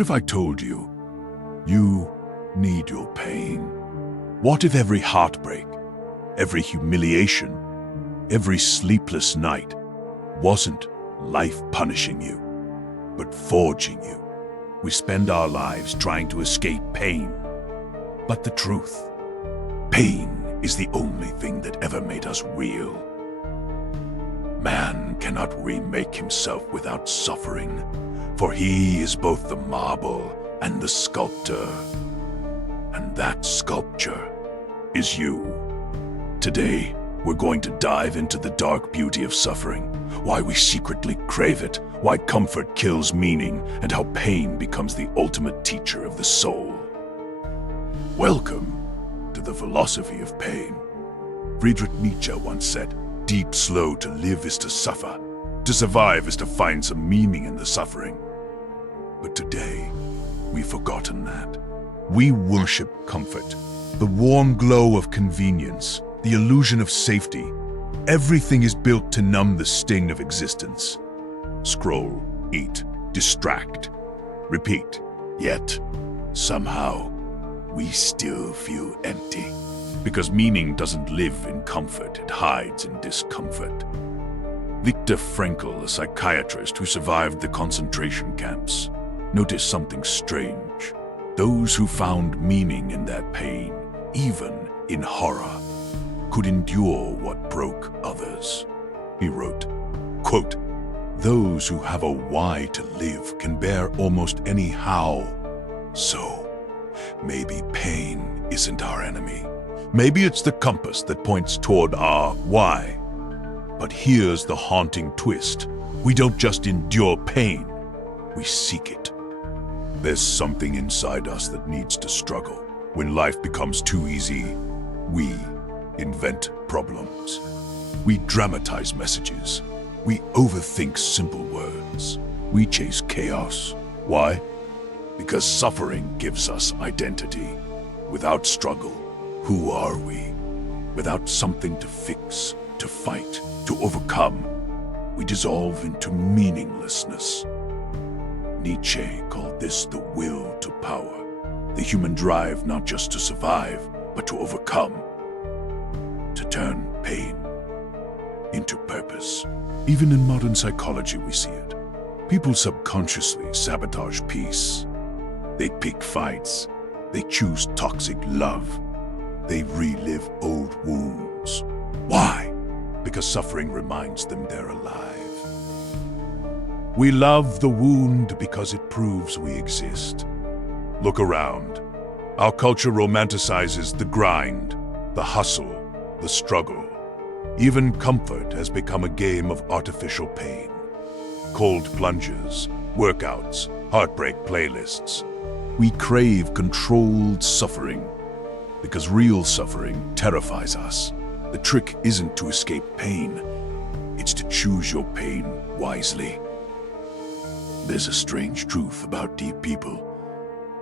What if I told you, you need your pain? What if every heartbreak, every humiliation, every sleepless night wasn't life punishing you, but forging you? We spend our lives trying to escape pain. But the truth, pain is the only thing that ever made us real. Man cannot remake himself without suffering, for he is both the marble and the sculptor. And that sculpture is you. Today, we're going to dive into the dark beauty of suffering, why we secretly crave it, why comfort kills meaning, and how pain becomes the ultimate teacher of the soul. Welcome to the philosophy of pain. Friedrich Nietzsche once said, "Deep slow to live is to suffer. To survive is to find some meaning in the suffering." But today, we've forgotten that. We worship comfort, the warm glow of convenience, the illusion of safety. Everything is built to numb the sting of existence. Scroll, eat, distract, repeat. Yet, somehow, we still feel empty. Because meaning doesn't live in comfort, it hides in discomfort. Viktor Frankl, a psychiatrist who survived the concentration camps, noticed something strange. Those who found meaning in their pain, even in horror, could endure what broke others. He wrote, quote, "Those who have a why to live can bear almost any how. So, maybe pain isn't our enemy. Maybe it's the compass that points toward our why. But here's the haunting twist. We don't just endure pain, we seek it. There's something inside us that needs to struggle. When life becomes too easy, we invent problems. We dramatize messages. We overthink simple words. We chase chaos. Why? Because suffering gives us identity. Without struggle, who are we? Without something to fix, to fight, to overcome, we dissolve into meaninglessness. Nietzsche called this the will to power, the human drive not just to survive, but to overcome, to turn pain into purpose. Even in modern psychology we see it. People subconsciously sabotage peace. They pick fights. They choose toxic love. They relive old wounds. Why? Because suffering reminds them they're alive. We love the wound because it proves we exist. Look around. Our culture romanticizes the grind, the hustle, the struggle. Even comfort has become a game of artificial pain. Cold plunges, workouts, heartbreak playlists. We crave controlled suffering because real suffering terrifies us. The trick isn't to escape pain, it's to choose your pain wisely. There's a strange truth about deep people.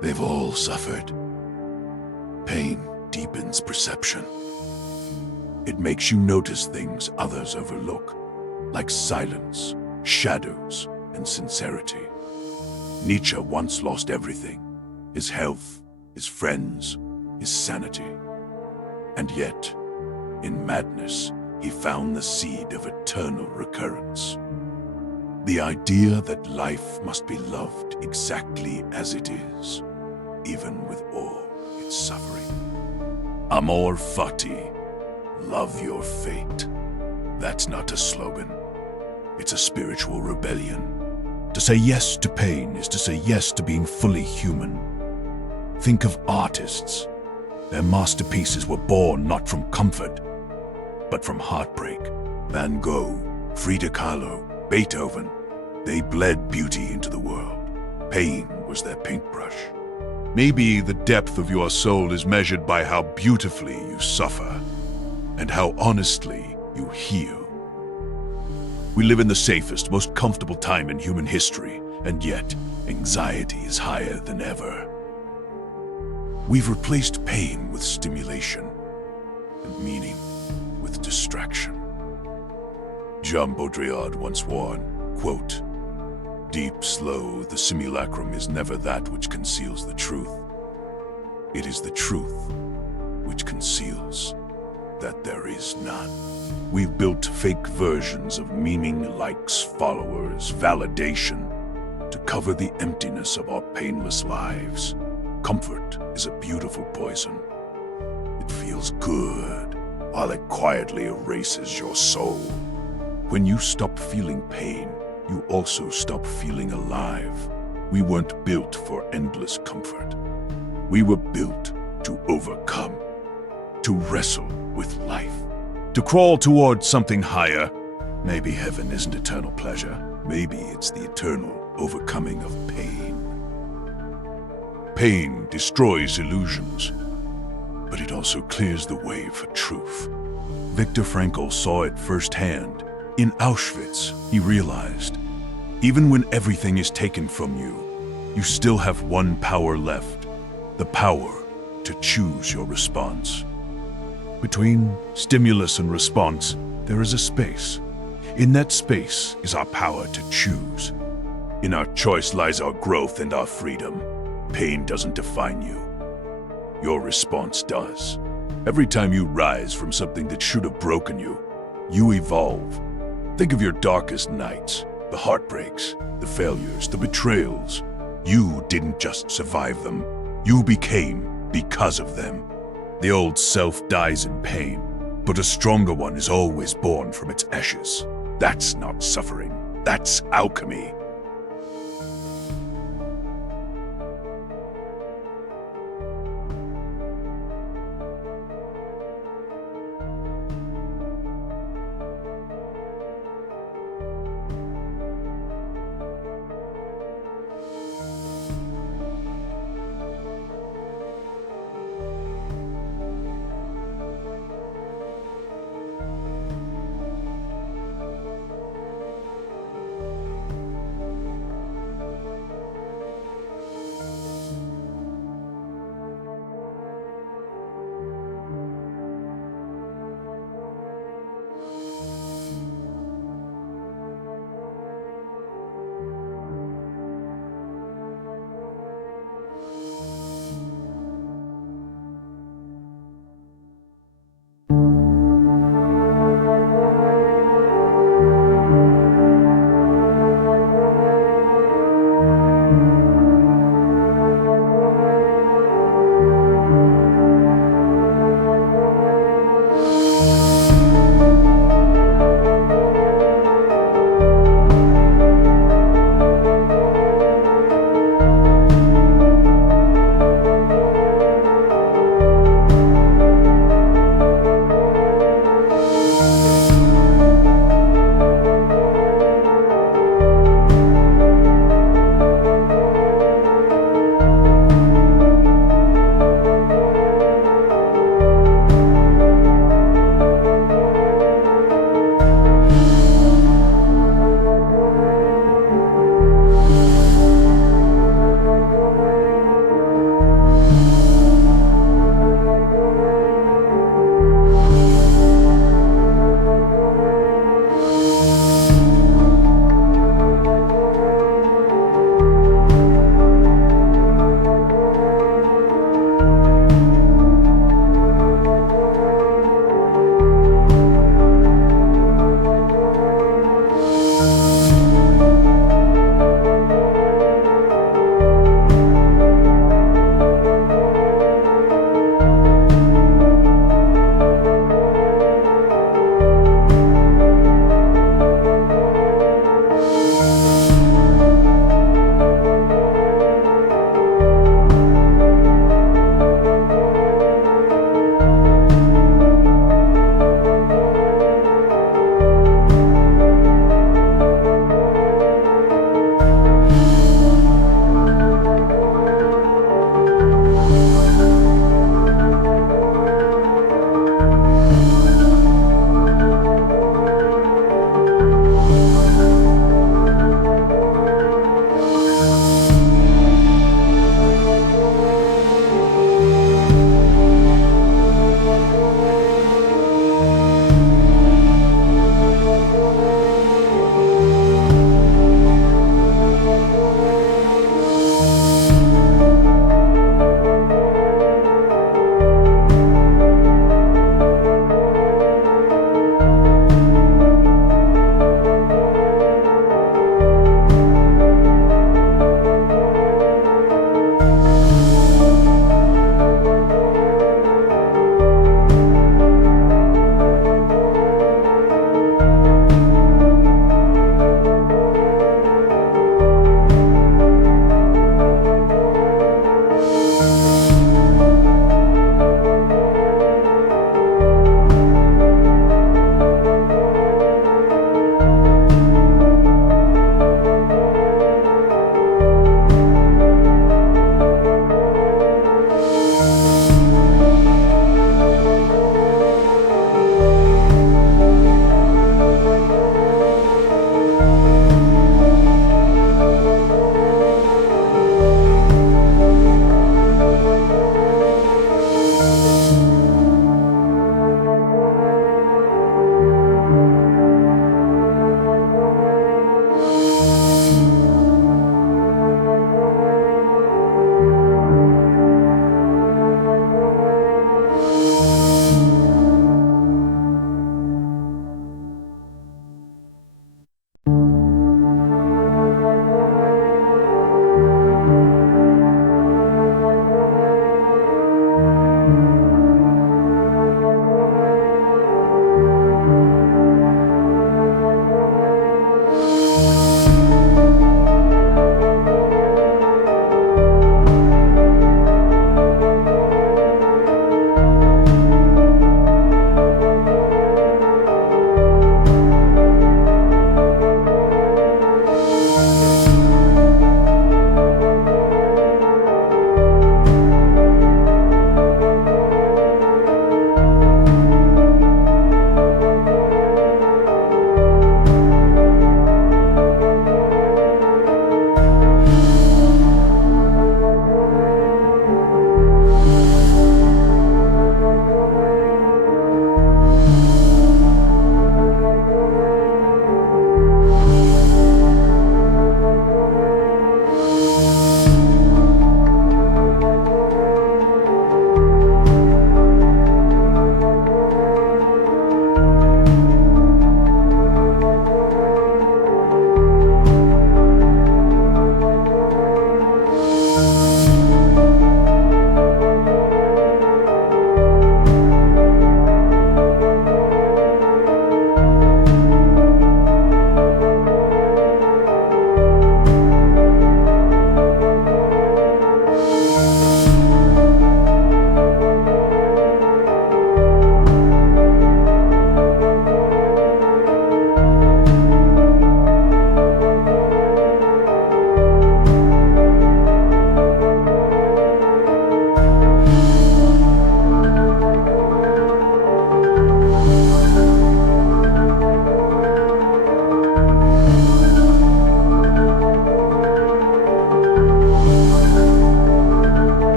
They've all suffered. Pain deepens perception. It makes you notice things others overlook, like silence, shadows, and sincerity. Nietzsche once lost everything: his health, his friends, his sanity. And yet, in madness, he found the seed of eternal recurrence. The idea that life must be loved exactly as it is, even with all its suffering. Amor fati, love your fate. That's not a slogan. It's a spiritual rebellion. To say yes to pain is to say yes to being fully human. Think of artists. Their masterpieces were born not from comfort, but from heartbreak. Van Gogh, Frida Kahlo, Beethoven, they bled beauty into the world. Pain was their paintbrush. Maybe the depth of your soul is measured by how beautifully you suffer and how honestly you heal. We live in the safest, most comfortable time in human history, and yet anxiety is higher than ever. We've replaced pain with stimulation and meaning with distraction. Jean Baudrillard once warned, quote, Deep, slow, the simulacrum is never that which conceals the truth. It is the truth which conceals that there is none. We've built fake versions of meaning, likes, followers, validation to cover the emptiness of our painless lives. Comfort is a beautiful poison. It feels good while it quietly erases your soul. When you stop feeling pain, you also stop feeling alive. We weren't built for endless comfort. We were built to overcome, to wrestle with life, to crawl towards something higher. Maybe heaven isn't eternal pleasure. Maybe it's the eternal overcoming of pain. Pain destroys illusions, but it also clears the way for truth. Viktor Frankl saw it firsthand. In Auschwitz, he realized, even when everything is taken from you, you still have one power left, the power to choose your response. Between stimulus and response, there is a space. In that space is our power to choose. In our choice lies our growth and our freedom. Pain doesn't define you. Your response does. Every time you rise from something that should have broken you, you evolve. Think of your darkest nights, the heartbreaks, the failures, the betrayals. You didn't just survive them. You became because of them. The old self dies in pain, but a stronger one is always born from its ashes. That's not suffering. That's alchemy.